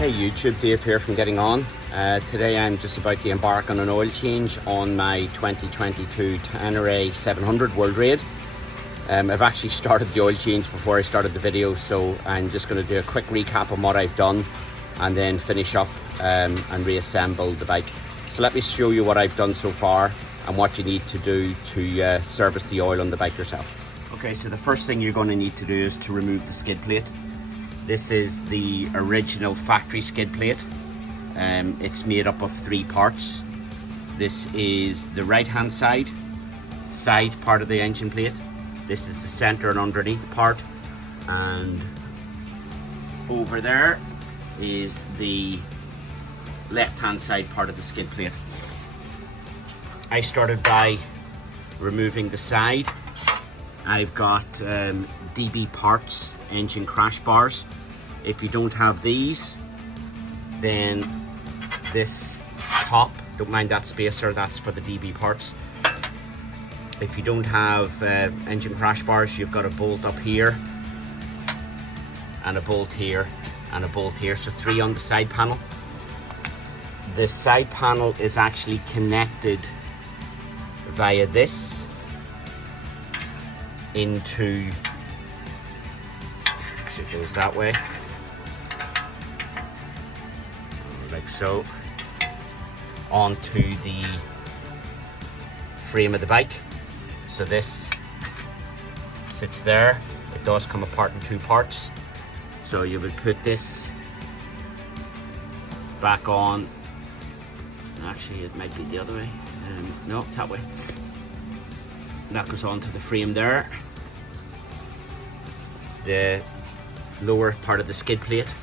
Hey YouTube, Dave here from Getting On. Today I'm just about to embark on an oil change on my 2022 Tenere 700 World Raid. I've actually started the oil change before I started the video, so I'm just going to do a quick recap on what I've done and then finish up and reassemble the bike. So let me show you what I've done so far and what you need to do to service the oil on the bike yourself. Okay, so the first thing you're going to need to do is to remove the skid plate. This is the original factory skid plate. It's made up of 3 parts. This is the right hand side part of the engine plate. This is the center and underneath part, and over there is the left hand side part of the skid plate. I started by removing the side. I've got DB parts engine crash bars. If you don't have these, then this top, don't mind that spacer, that's for the DB parts. If you don't have engine crash bars, you've got a bolt up here and a bolt here and a bolt here, so 3 on the side panel. The side panel is actually connected via this into, actually it goes that way, like so, onto the frame of the bike. So this sits there. It does come apart in 2 parts. So you would put this back on. Actually, it might be the other way. No, it's that way. That goes onto the frame there. The lower part of the skid plate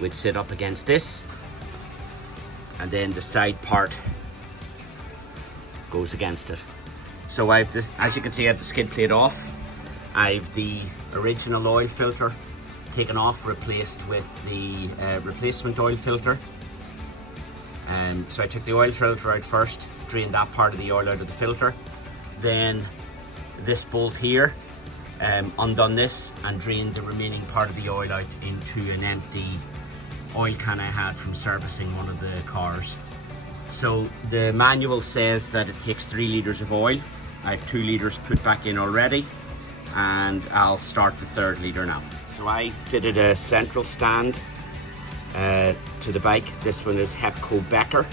would sit up against this, and then the side part goes against it. So I've as you can see, I have the skid plate off. I've the original oil filter taken off, replaced with the replacement oil filter. So I took the oil filter out first, drained that part of the oil out of the filter. Then this bolt here, undone this and drained the remaining part of the oil out into an empty oil can I had from servicing one of the cars. So the manual says that it takes 3 litres of oil. I have 2 litres put back in already, and I'll start the 3rd litre now. So I fitted a central stand to the bike. This one is Hepco Becker,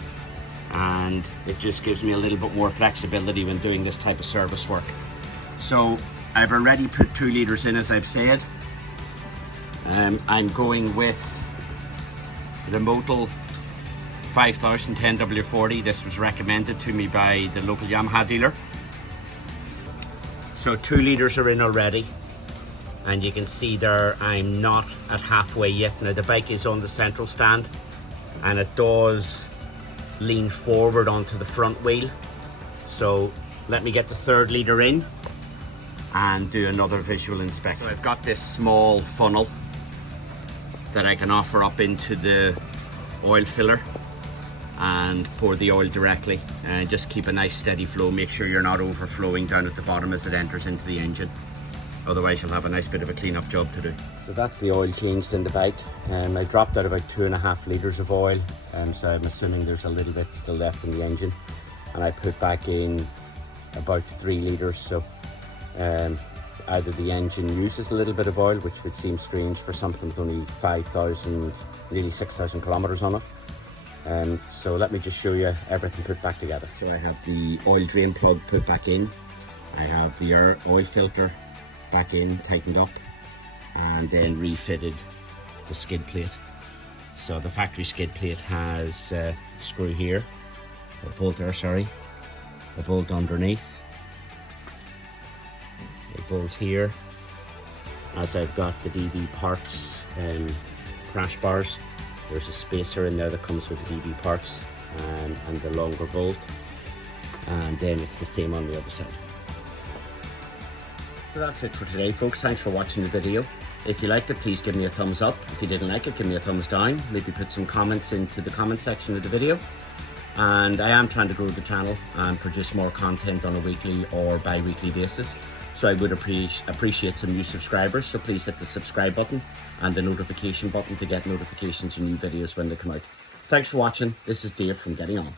and it just gives me a little bit more flexibility when doing this type of service work. So I've already put 2 litres in, as I've said. I'm going with the Motul 5000 10W40. This was recommended to me by the local Yamaha dealer. So 2 litres are in already, and you can see there I'm not at halfway yet. Now the bike is on the central stand and it does lean forward onto the front wheel. So let me get the 3rd litre in and do another visual inspection. So I've got this small funnel that I can offer up into the oil filler and pour the oil directly, and just keep a nice steady flow. Make sure you're not overflowing down at the bottom as it enters into the engine, otherwise you'll have a nice bit of a clean-up job to do. So that's the oil changed in the bike. I dropped out about 2.5 litres of oil, so I'm assuming there's a little bit still left in the engine, and I put back in about 3 litres. So either the engine uses a little bit of oil, which would seem strange for something with only 5,000, nearly 6,000 kilometres on it. So let me just show you everything put back together. So I have the oil drain plug put back in. I have the oil filter back in, tightened up, and then refitted the skid plate. So the factory skid plate has a screw here, a bolt there, sorry, a bolt underneath, a bolt here, as I've got the DB parts crash bars. There's a spacer in there that comes with the DB parts and the longer bolt, and then it's the same on the other side. So that's it for today, folks. Thanks for watching the video. If you liked it, please give me a thumbs up. If you didn't like it, give me a thumbs down. Maybe put some comments into the comment section of the video. and I am trying to grow the channel and produce more content on a weekly or bi-weekly basis. So I would appreciate some new subscribers, so please hit the subscribe button and the notification button to get notifications of new videos when they come out. Thanks for watching. This is Dave from Getting On.